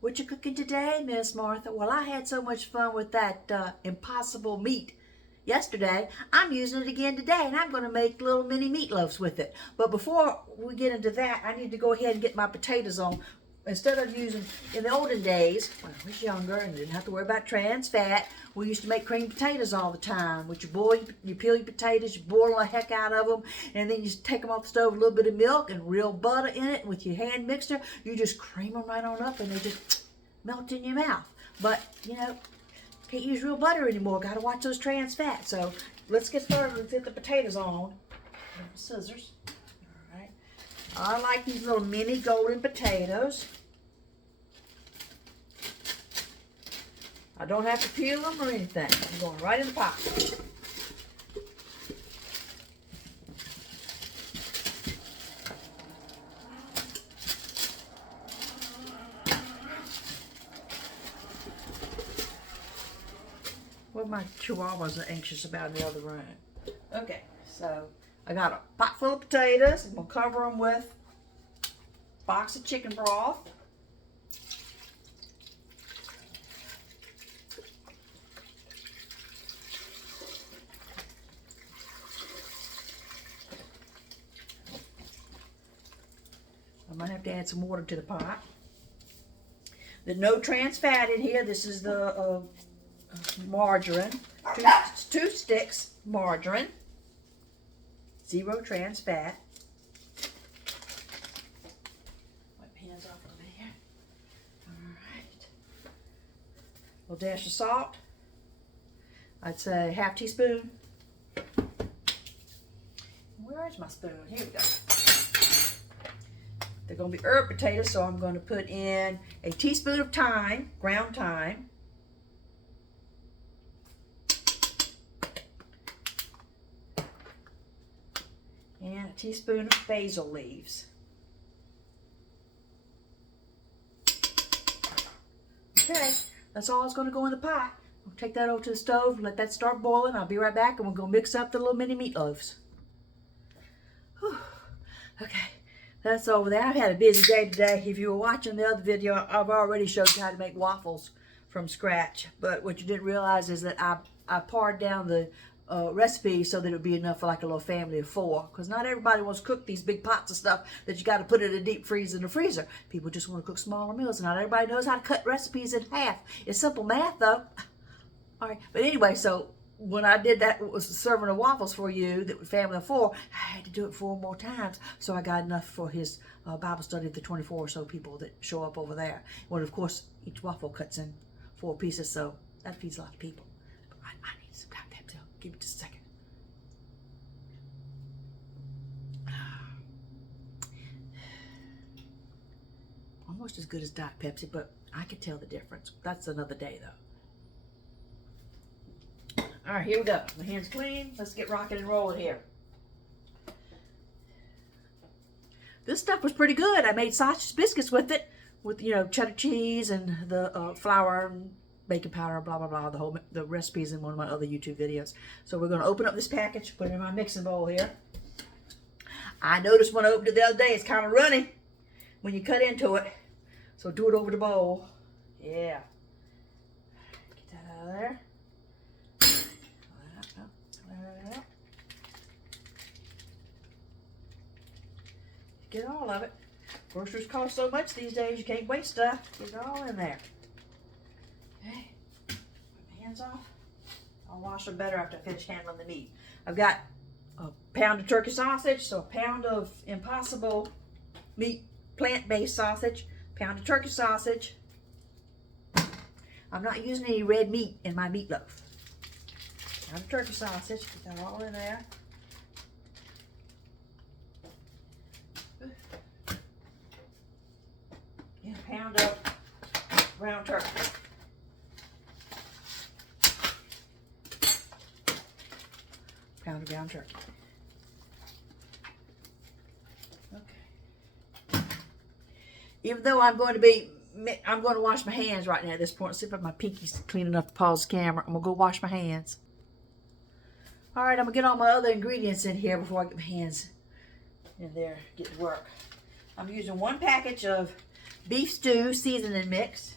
What you cooking today, Miss Martha? Well, I had so much fun with that impossible meat yesterday. I'm using it again today, and I'm going to make little mini meatloafs with it. But before we get into that, I need to go ahead and get my potatoes on. Instead of using, in the olden days, when I was younger and didn't have to worry about trans fat, we used to make creamed potatoes all the time. Which you peel your potatoes, you boil the heck out of them, and then you just take them off the stove, a little bit of milk and real butter in it with your hand mixer. You just cream them right on up, and they just melt in your mouth. But, you know, can't use real butter anymore. Got to watch those trans fats. So let's get started. Let's get the potatoes on. Scissors. All right. I like these little mini golden potatoes. I don't have to peel them or anything. I'm going right in the pot. Well, my chihuahuas are anxious about in the other room. Okay, so I got a pot full of potatoes. I'm going to cover them with a box of chicken broth. I might have to add some water to the pot. There's no trans fat in here. This is the margarine. Two sticks margarine. 0 trans fat. Wipe my hands off over here. Alright. A little dash of salt. I'd say ½ teaspoon. Where is my spoon? Here we go. They're going to be herb potatoes, so I'm going to put in a teaspoon of thyme, ground thyme. And a teaspoon of basil leaves. Okay, that's all that's going to go in the pot. I'll take that over to the stove and let that start boiling. I'll be right back, and we're going to mix up the little mini meatloaves. Whew. Okay. That's over there. I've had a busy day today. If you were watching the other video, I've already showed you how to make waffles from scratch. But what you didn't realize is that I pared down the recipe so that it would be enough for like a little family of 4. Because not everybody wants to cook these big pots of stuff that you got to put in a deep freeze in the freezer. People just want to cook smaller meals. And not everybody knows how to cut recipes in half. It's simple math, though. All right. But anyway, so when I did that, was serving the waffles for you, that family of 4, I had to do it 4 more times, so I got enough for his Bible study of the 24 or so people that show up over there. Well, of course, each waffle cuts in 4 pieces, so that feeds a lot of people. But I need some time to give it just a second. Almost as good as Diet Pepsi, but I can tell the difference. That's another day, though. All right, here we go. My hand's clean. Let's get rocking and rolling here. This stuff was pretty good. I made sausage biscuits with it, with, you know, cheddar cheese and the flour and baking powder, blah, blah, blah. The recipes in one of my other YouTube videos. So we're going to open up this package, put it in my mixing bowl here. I noticed when I opened it the other day, it's kind of runny when you cut into it. So do it over the bowl. Yeah. Get that out of there. Get all of it. Groceries cost so much these days, you can't waste stuff. Get it all in there. Okay. Put my hands off. I'll wash them better after I finish handling the meat. I've got a pound of turkey sausage, so a pound of impossible meat, plant-based sausage, pound of turkey sausage. I'm not using any red meat in my meatloaf. Pound of turkey sausage, get that all in there. And a pound of ground turkey. Pound of ground turkey. Okay. Even though I'm going to wash my hands right now at this point. See if my pinky's clean enough to pause the camera. I'm going to go wash my hands. All right, I'm going to get all my other ingredients in here before I get my hands in there, get to work. I'm using 1 package of beef stew seasoning mix.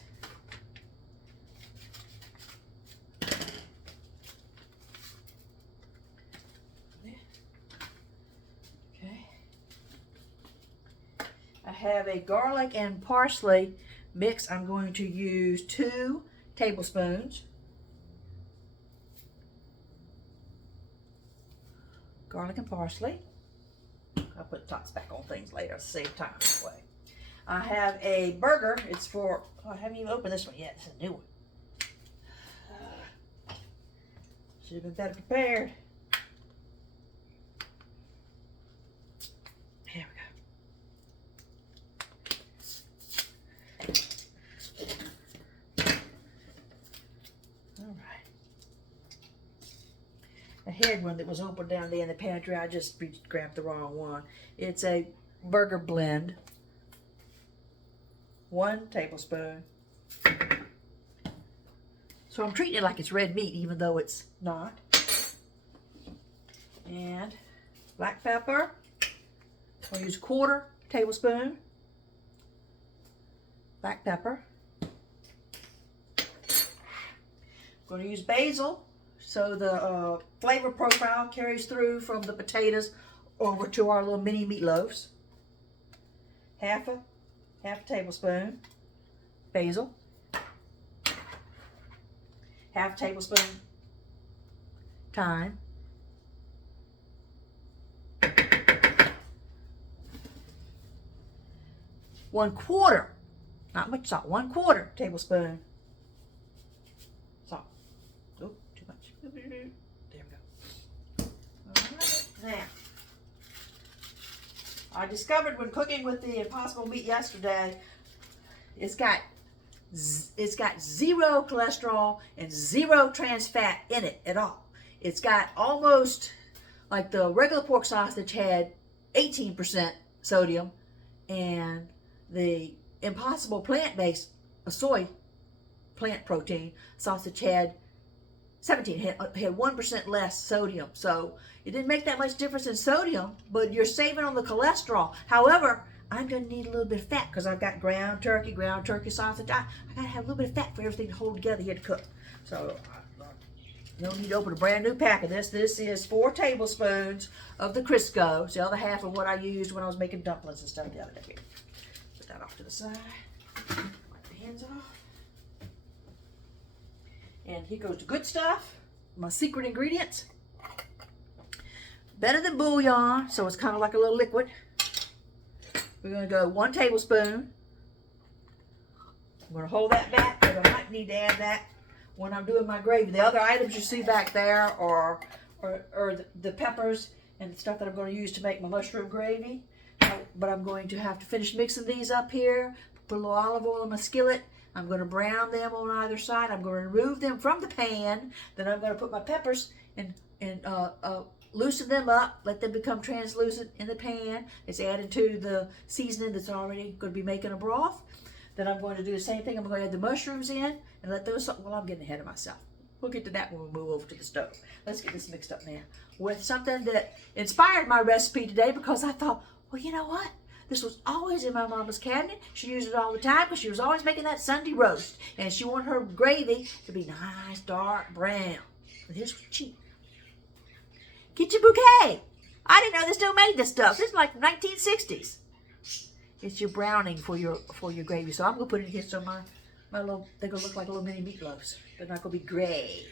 Okay. I have a garlic and parsley mix. I'm going to use 2 tablespoons. Garlic and parsley. I'll put tops back on things later to save time this way. I have a burger. It's for, oh, I haven't even opened this one yet. It's a new one. Should have been better prepared. Here we go. All right. I had one that was open down there in the pantry. I just grabbed the wrong one. It's a burger blend. 1 tablespoon. So I'm treating it like it's red meat, even though it's not. And black pepper. I'll use 1/4 tablespoon. Black pepper. I'm going to use basil, so the flavor profile carries through from the potatoes over to our little mini meatloafs. Half a tablespoon basil. Half tablespoon thyme. 1/4, not much salt, 1/4 tablespoon salt. Oh, too much. There we go. All right, now, I discovered when cooking with the Impossible meat yesterday, it's got 0 cholesterol and 0 trans fat in it at all. It's got almost, like the regular pork sausage had 18% sodium, and the Impossible plant-based soy plant protein sausage had 17, had 1% less sodium. So it didn't make that much difference in sodium, but you're saving on the cholesterol. However, I'm going to need a little bit of fat because I've got ground turkey sausage. I got to have a little bit of fat for everything to hold together here to cook. So no need to open a brand new pack of this. This is 4 tablespoons of the Crisco. It's the other half of what I used when I was making dumplings and stuff the other day. Put that off to the side. Wipe the hands off. And here goes the good stuff. My secret ingredients. Better than bouillon, so it's kind of like a little liquid. We're going to go 1 tablespoon. I'm going to hold that back because I might need to add that when I'm doing my gravy. The other items you see back there are the peppers and the stuff that I'm going to use to make my mushroom gravy. But I'm going to have to finish mixing these up here. Put a little olive oil in my skillet. I'm going to brown them on either side. I'm going to remove them from the pan. Then I'm going to put my peppers and loosen them up, let them become translucent in the pan. It's added to the seasoning that's already going to be making a broth. Then I'm going to do the same thing. I'm going to add the mushrooms in and let those, well, I'm getting ahead of myself. We'll get to that when we move over to the stove. Let's get this mixed up now with something that inspired my recipe today, because I thought, well, you know what? This was always in my mama's cabinet. She used it all the time because she was always making that Sunday roast. And she wanted her gravy to be nice, dark brown. But this was cheap. Get your Bouquet. I didn't know they still made this stuff. This is like 1960s. It's your browning for your gravy. So I'm gonna put it in here so my little, they're gonna look like little mini meatloafs. They're not gonna be gray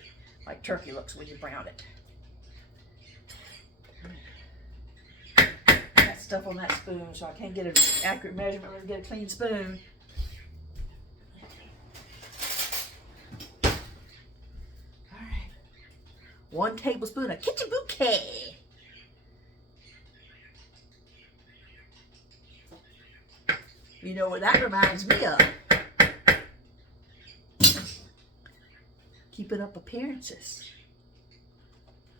like turkey looks when you brown it. That stuff on that spoon, so I can't get an accurate measurement or get a clean spoon. All right, 1 tablespoon of kitchen Bouquet. You know what that reminds me of? Keeping up appearances.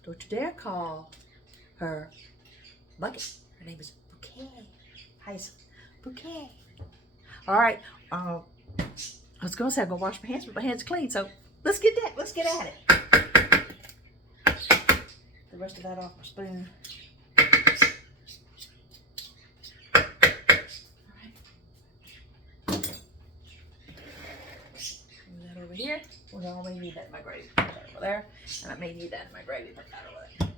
Don't you dare call her Bucket. Her name is Bouquet. Hi, Bouquet. All right. I was gonna say I'm gonna wash my hands, but my hands are clean. So let's get at it. The rest of that off my spoon. need that in my gravy. Put that over there. And I may need that in my gravy. Put that over there.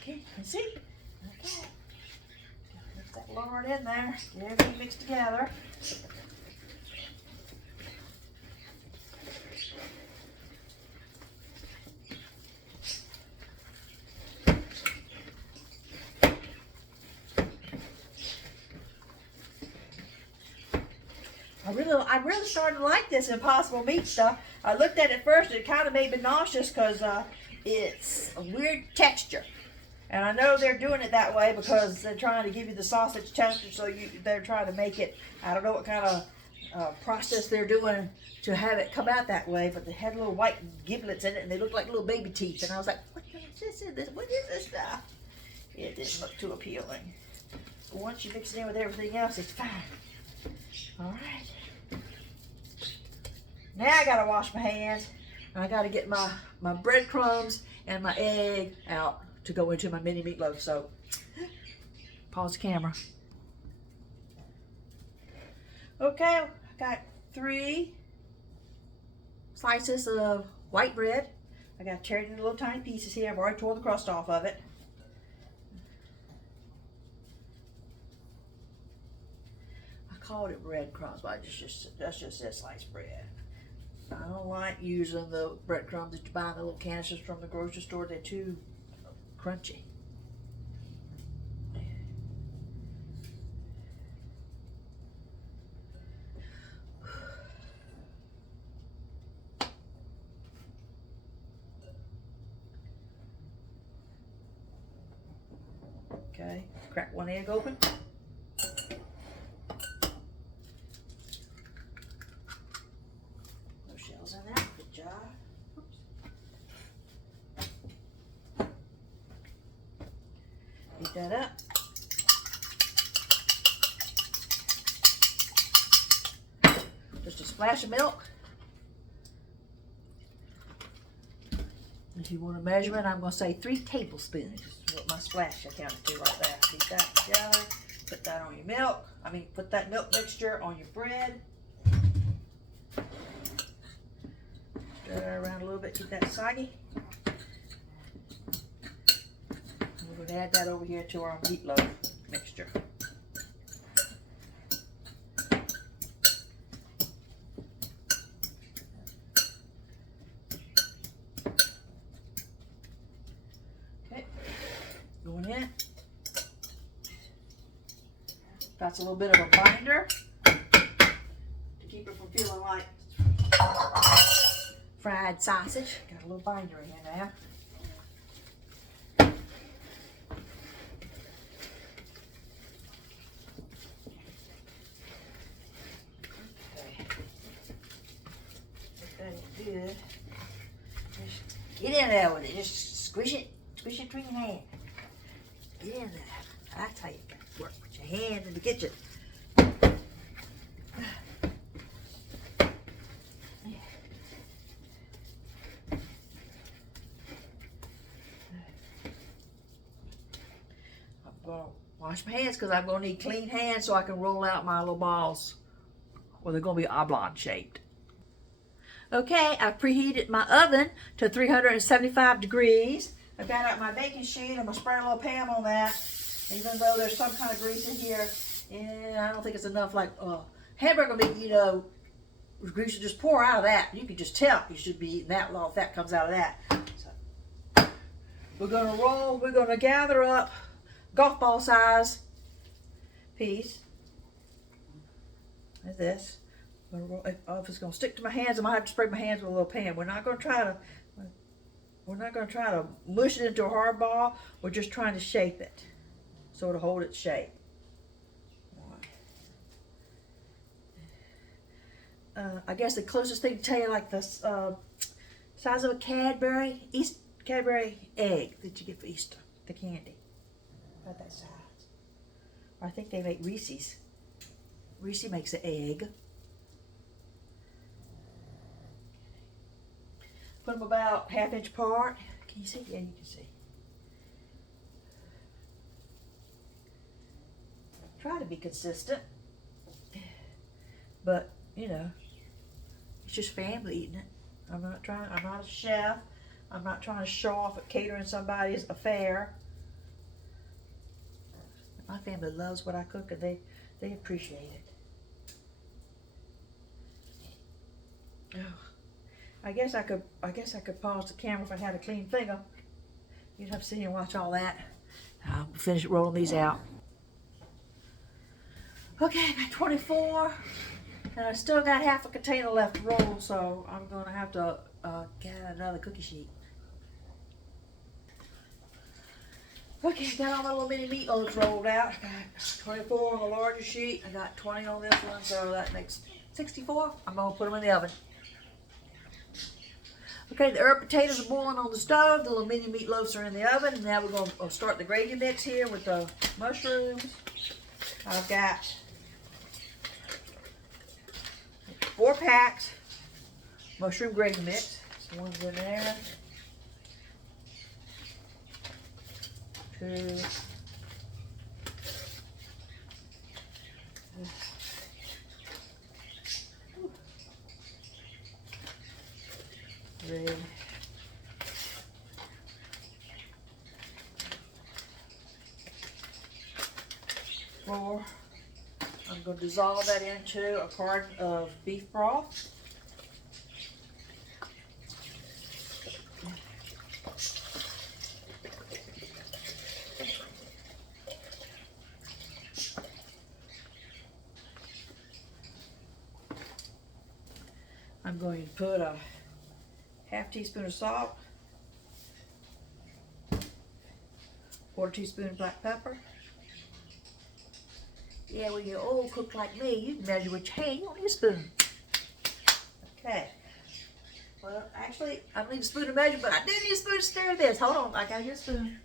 Okay, you see? Okay. Put that lard in there. Get everything mixed together. I really started to like this Impossible Meat stuff. I looked at it first and it kind of made me nauseous because it's a weird texture. And I know they're doing it that way because they're trying to give you the sausage texture, so they're trying to make it, I don't know what kind of process they're doing to have it come out that way, but they had little white giblets in it and they looked like little baby teeth. And I was like, what is this in this? What is this stuff? It didn't look too appealing. But once you mix it in with everything else, it's fine. All right. Now I gotta wash my hands. I gotta get my breadcrumbs and my egg out to go into my mini meatloaf. So pause the camera. Okay, I got 3 slices of white bread. I got teared into little tiny pieces here. I've already tore the crust off of it. I called it breadcrumbs, but that's just says sliced bread. I don't like using the breadcrumbs that you buy in the little canisters from the grocery store. They're too crunchy. Okay, crack one egg open. No shells in there. Good job. Oops. Heat that up. Just a splash of milk. If you want to measure it, I'm going to say 3 tablespoons. Is what my splash I counted to right there. Heat that together. Put that on your milk. Put that milk mixture on your bread. Stir that around a little bit. Get that soggy. We're going to add that over here to our meatloaf mixture. Going in. That's a little bit of a binder to keep it from feeling like fried sausage. Got a little binder in here now. Okay. Get that good. Just get in there with it. Just squish it between your hands. Get in there. That's how you got to work with your hands in the kitchen. I'm going to wash my hands because I'm going to need clean hands so I can roll out my little balls. Well, they're going to be oblong shaped. Okay, I've preheated my oven to 375 degrees. I've got out my baking sheet. I'm going to spread a little Pam on that. Even though there's some kind of grease in here, and I don't think it's enough. Like hamburger meat, grease will just pour out of that. You can just tell you should be eating that long if that comes out of that. So we're going to roll. We're going to gather up golf ball size piece like this. If it's going to stick to my hands, I might have to spray my hands with a little Pam. We're not going to try to mush it into a hard ball. We're just trying to shape it so it'll hold its shape. I guess the closest thing to tell you, like the size of a Cadbury egg that you get for Easter, the candy. About that size. Or I think they make Reese's. Reese makes an egg. Put them about 1/2 inch apart. Can you see? Yeah, you can see. Try to be consistent. But, you It's just family eating it. I'm not a chef. I'm not trying to show off at catering somebody's affair. My family loves what I cook and they appreciate it. Oh, I guess I could pause the camera if I had a clean finger. You'd have to sit here and watch all that. I'll finish rolling these out. Okay, I got 24, and I still got half a container left to roll, so I'm gonna have to get another cookie sheet. Okay, got all my little mini meatloaves rolled out. I got 24 on the larger sheet. I got 20 on this one, so that makes 64. I'm gonna put them in the oven. Okay, the herb potatoes are boiling on the stove. The little mini meatloaves are in the oven. And now we're gonna start the gravy mix here with the mushrooms. I've got 4 packs mushroom gravy mix. So one's in there. 2. 3. 4. I'm going to dissolve that into a quart of beef broth. I'm going to put a half teaspoon of salt, 1/4 teaspoon of black pepper. Yeah, when you're old cook like me, you can measure with your hand. You don't need a spoon. Okay. Well, actually, I don't need a spoon to measure, but I do need a spoon to stir this. Hold on, I got your spoon.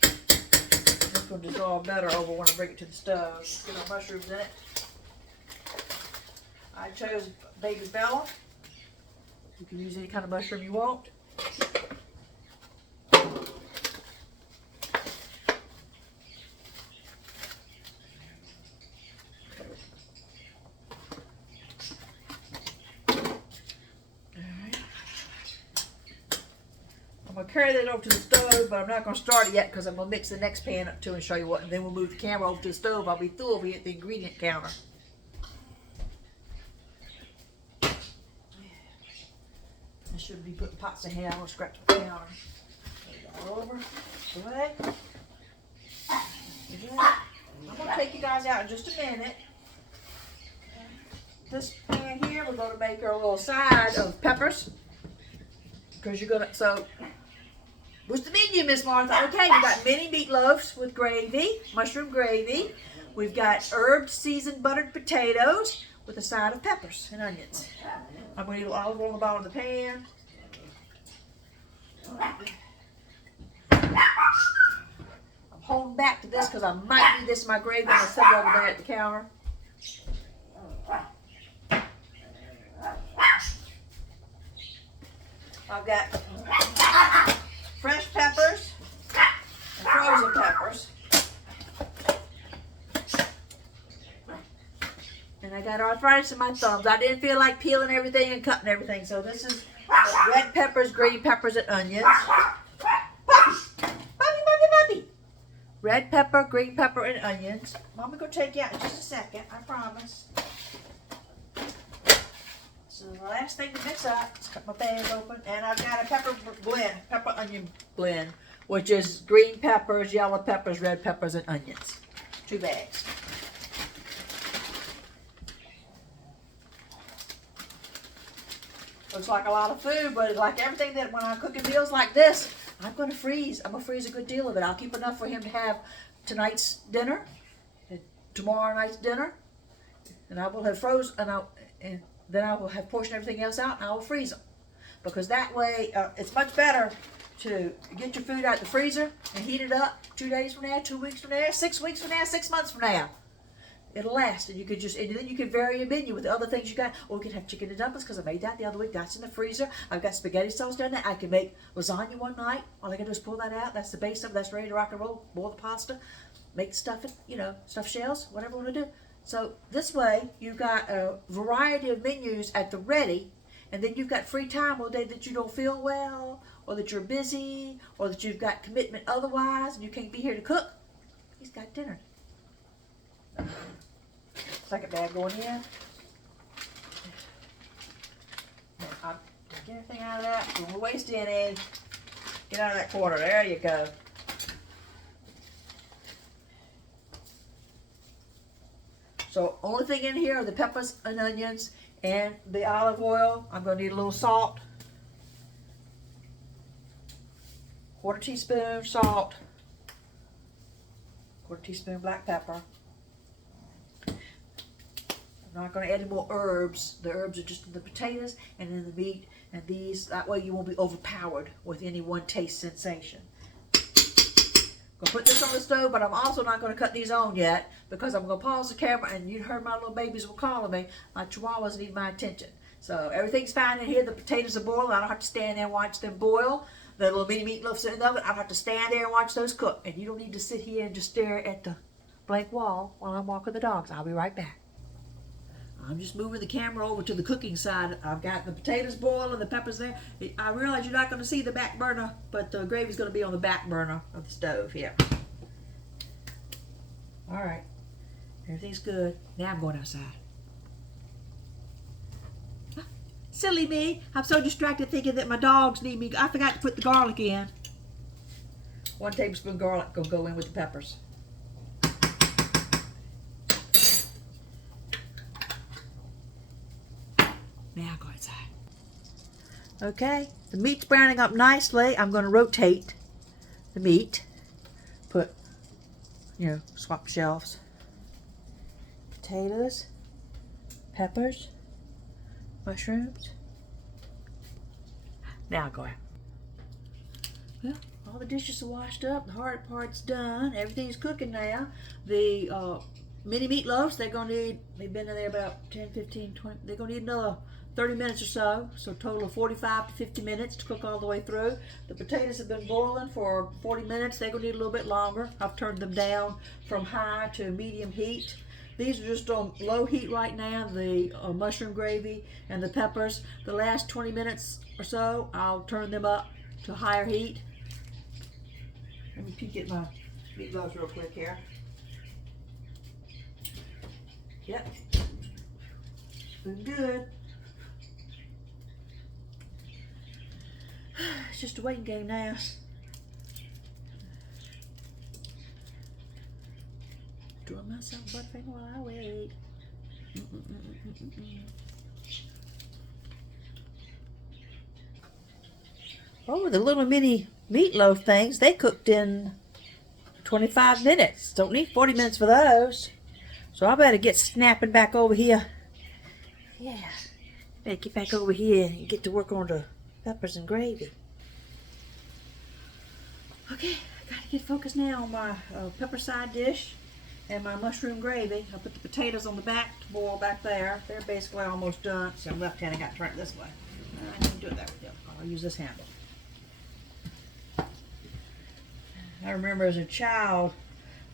This will dissolve better over when I bring it to the stove. Get our mushrooms in it. I chose baby bella. You can use any kind of mushroom you want. I'm going to carry that over to the stove, but I'm not going to start it yet because I'm going to mix the next pan up too and show you what, and then we'll move the camera over to the stove. I'll be through over here at the ingredient counter. I should be putting pots in here. I'm going to scratch the counter. All over. Away. I'm going to take you guys out in just a minute. This pan here, we're going to make our little side of peppers. Because you're going to, so, what's the menu, Miss Martha? Okay, we got mini meatloafs with gravy, mushroom gravy. We've got herb seasoned buttered potatoes with a side of peppers and onions. I'm going to leave olive oil on the bottom of the pan. I'm holding back to this because I might need this in my gravy when I set it over there at the counter. I've got fresh peppers and frozen peppers. And I got arthritis in my thumbs. I didn't feel like peeling everything and cutting everything. So this is red peppers, green peppers, and onions. Puppy. Red pepper, green pepper, and onions. Mama gonna take you out in just a second, I promise. So the last thing to mix up, let's cut my bag open, and I've got a pepper onion blend, which is green peppers, yellow peppers, red peppers, and onions. 2 bags. Looks like a lot of food, but like everything that when I'm cooking meals like this, I'm going to freeze. I'm going to freeze a good deal of it. I'll keep enough for him to have tonight's dinner, and tomorrow night's dinner, and I will have frozen, and then I will have portioned everything else out, and I will freeze them. Because that way, it's much better to get your food out the freezer and heat it up 2 days from now, 2 weeks from now, 6 weeks from now, 6 months from now. it'll last. And you could just, and then you can vary your menu with the other things you got. Or you can have chicken and dumplings, because I made that the other week. That's in the freezer. I've got spaghetti sauce down there. I can make lasagna one night. All I gotta do is pull that out. That's the base of it. That's ready to rock and roll. Boil the pasta. Make the stuffing, you know, stuffed shells, whatever you want to do. So this way, you've got a variety of menus at the ready, and then you've got free time all day that you don't feel well, or that you're busy, or that you've got commitment otherwise, and you can't be here to cook. He's got dinner. Second bag going in. I'll get everything out of that. Don't waste any. Get out of that quarter. There you go. So only thing in here are the peppers and onions and the olive oil. I'm going to need a little salt. Quarter teaspoon salt. Quarter teaspoon black pepper. I'm not going to add any more herbs. The herbs are just in the potatoes and in the meat. And these, that way you won't be overpowered with any one taste sensation. I'm going to put this on the stove, but I'm also not going to cut these on yet, because I'm going to pause the camera, and you heard my little babies were calling me. My chihuahuas need my attention. So everything's fine in here. The potatoes are boiling. I don't have to stand there and watch them boil. The little mini meatloafs in the oven, I don't have to stand there and watch those cook. And you don't need to sit here and just stare at the blank wall while I'm walking the dogs. I'll be right back. I'm just moving the camera over to the cooking side. I've got the potatoes boiling, the peppers there. I realize you're not going to see the back burner, but the gravy's going to be on the back burner of the stove here. All right, everything's good. Now I'm going outside. Silly me, I'm so distracted thinking that my dogs need me. I forgot to put the garlic in. 1 tablespoon garlic will go in with the peppers. Now I'll go outside. Okay, the meat's browning up nicely. I'm going to rotate the meat. Put, you know, swap shelves. Potatoes, peppers, mushrooms. Now I'll go out. Well, all the dishes are washed up. The hard part's done. Everything's cooking now. The mini meatloafs, they're going to need, they've been in there about 10, 15, 20, they're going to need another 30 minutes or so. So a total of 45 to 50 minutes to cook all the way through. The potatoes have been boiling for 40 minutes. They're going to need a little bit longer. I've turned them down from high to medium heat. These are just on low heat right now, the mushroom gravy and the peppers. The last 20 minutes or so, I'll turn them up to higher heat. Let me peek at my meatloaf real quick here. Yep, looking good. It's just a waiting game now. Doing myself buttering while I wait. Oh, the little mini meatloaf things, they cooked in 25 minutes. Don't need 40 minutes for those. So I better get snapping back over here. Yeah, better get back over here and get to work on the peppers and gravy. Okay, I gotta get focused now on my pepper side dish and my mushroom gravy. I'll put the potatoes on the back to boil back there. They're basically almost done. See, I'm left-handed, I got to turn it this way. I can't do it that way. I'll use this handle. I remember as a child,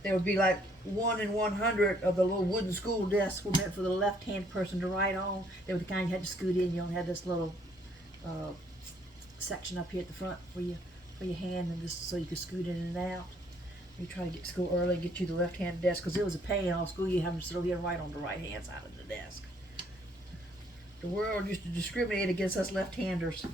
there would be like 1 in 100 of the little wooden school desks were meant for the left-hand person to write on. They were the kind you had to scoot in. You only had this little section up here at the front for your hand, and this so you could scoot in and out. You try to get to school early and get you the left-hand desk, because it was a pain all school. You have to sit over here and write on the right-hand side of the desk. The world used to discriminate against us left-handers.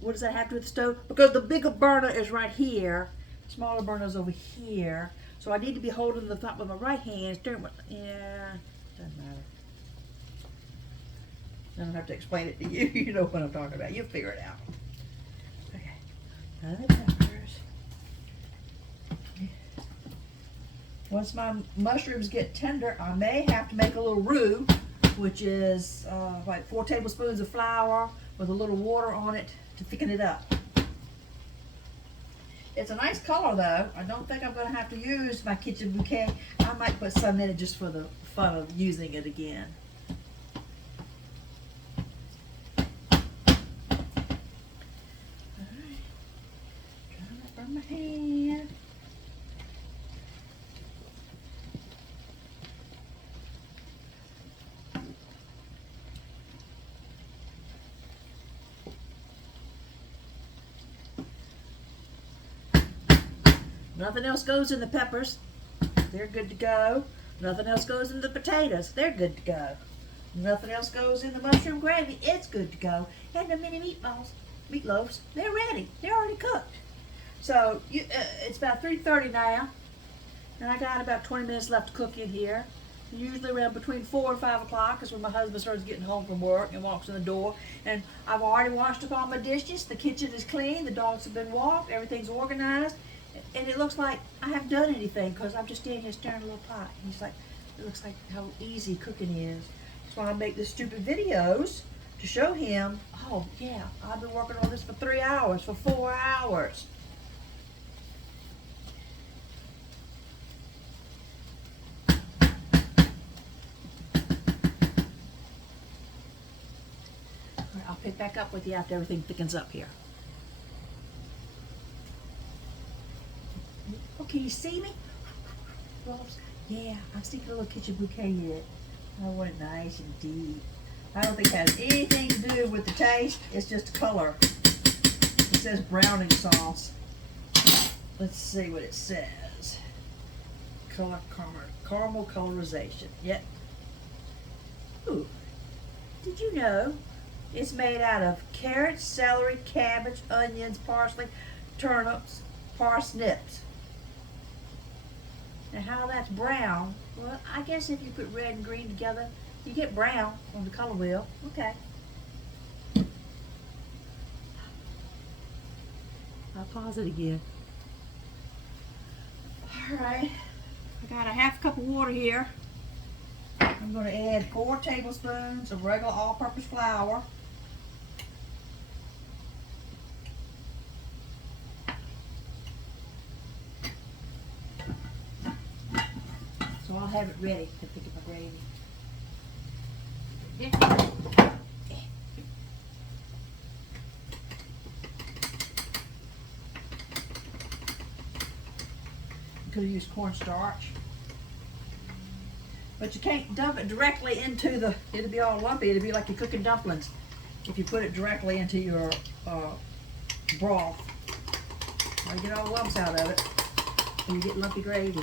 What does that have to do with the stove? Because the bigger burner is right here, smaller burner is over here. So I need to be holding the top with my right hand. Yeah, doesn't matter. I don't have to explain it to you. You know what I'm talking about. You'll figure it out. Okay. Other peppers. Once my mushrooms get tender, I may have to make a little roux, which is like 4 tablespoons of flour with a little water on it to thicken it up. It's a nice color though. I don't think I'm going to have to use my kitchen bouquet. I might put some in it just for the fun of using it again. Alright. Trying to burn my hand. Nothing else goes in the peppers. They're good to go. Nothing else goes in the potatoes. They're good to go. Nothing else goes in the mushroom gravy. It's good to go. And the mini meatloafs, they're ready. They're already cooked. So it's about 3:30 now, and I got about 20 minutes left to cook in here. Usually around between 4 and 5 o'clock is when my husband starts getting home from work and walks in the door. And I've already washed up all my dishes. The kitchen is clean. The dogs have been walked. Everything's organized. And it looks like I haven't done anything because I'm just standing here stirring a little pot. And he's like, it looks like how easy cooking is. That's why I make the stupid videos to show him, oh yeah, I've been working on this for 3 hours, for 4 hours. I'll pick back up with you after everything thickens up here. Oh, can you see me? Yeah, I'm sticking a little kitchen bouquet in it. I want it nice and deep. I don't think it has anything to do with the taste. It's just color. It says browning sauce. Let's see what it says. Color, caramel colorization. Yep. Ooh. Did you know it's made out of carrots, celery, cabbage, onions, parsley, turnips, parsnips. Now how that's brown, well, I guess if you put red and green together, you get brown on the color wheel. Okay. I'll pause it again. Alright, I got a half cup of water here. I'm going to add 4 tablespoons of regular all-purpose flour. So I'll have it ready to pick up my gravy. Could have used cornstarch. But you can't dump it directly into the, it'll be all lumpy. It'll be like you're cooking dumplings if you put it directly into your broth. You get all the lumps out of it and you get lumpy gravy.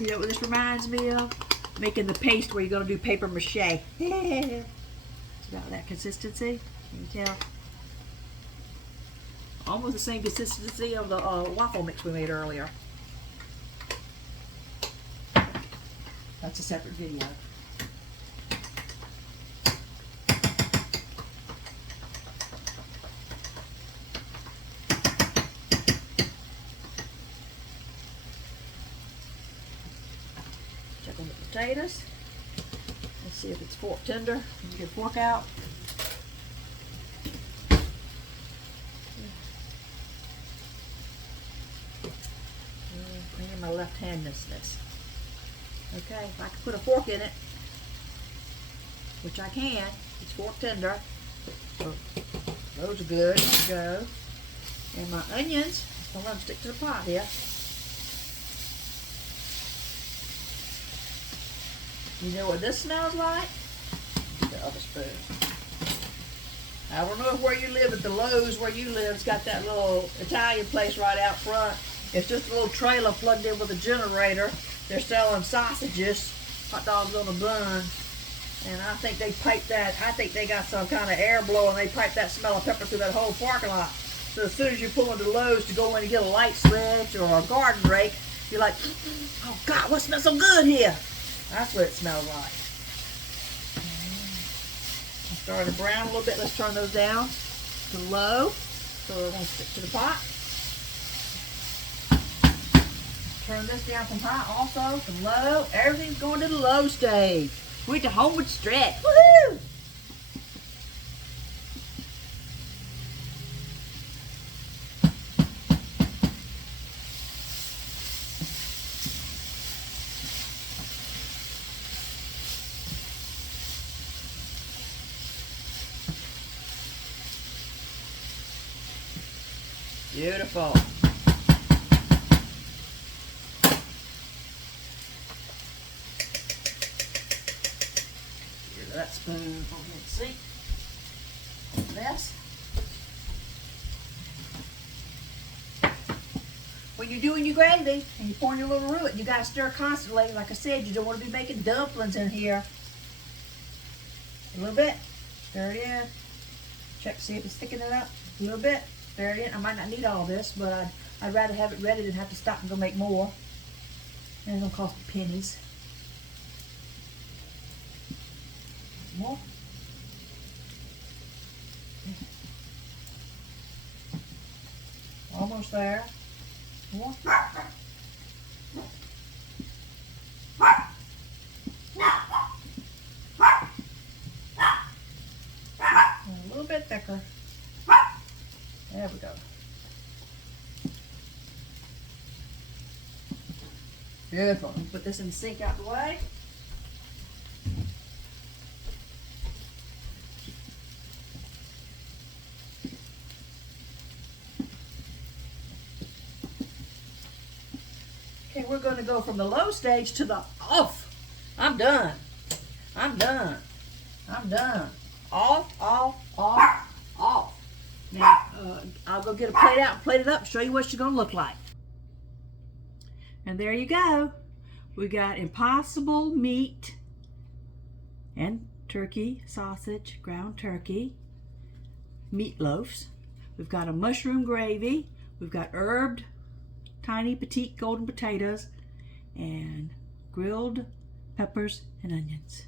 You know what this reminds me of? Making the paste where you're going to do paper mache. It's about that consistency. Can you tell? Almost the same consistency of the waffle mix we made earlier. That's a separate video. Check on the potatoes. Let's see if it's fork tender. Can you get a fork out? Bring in my left-handedness. Okay, if I can put a fork in it, which I can, it's fork tender. So those are good to go. And my onions, I'm going to stick to the pot here. You know what this smells like? The other spoon. I don't know if where you live, at the Lowe's where you live, it's got that little Italian place right out front. It's just a little trailer plugged in with a generator. They're selling sausages, hot dogs on a bun, and I think they pipe that. I think they got some kind of air blower and they pipe that smell of pepper through that whole parking lot. So as soon as you pull into Lowe's to go in and get a light switch or a garden rake, you're like, oh God, what smells so good here? That's what it smells like. It's starting to brown a little bit. Let's turn those down to low. So we're going to stick to the pot. Turn this down from high also to low. Everything's going to the low stage. We're at the homeward stretch. Woohoo! Beautiful. Here's that spoon over here to see. This. When you're doing your gravy and you're pouring your little roux, you got to stir constantly. Like I said, you don't want to be making dumplings in here. A little bit. Stir it in. Check to see if it's thickening up. A little bit. Stir it in. I might not need all this, but I'd rather have it ready than have to stop and go make more. And it's going to cost me pennies. More. Almost there. More. A little bit thicker. There we go. Beautiful. Put this in the sink out the way. Okay, we're going to go from the low stage to the off. I'm done. I'm done. I'm done. Off, off, off, off. Now, I'll go get a plate out and plate it up and show you what she's going to look like. And there you go. We got impossible meat and turkey, sausage, ground turkey, meatloafs. We've got a mushroom gravy. We've got herbed, tiny, petite golden potatoes and grilled peppers and onions.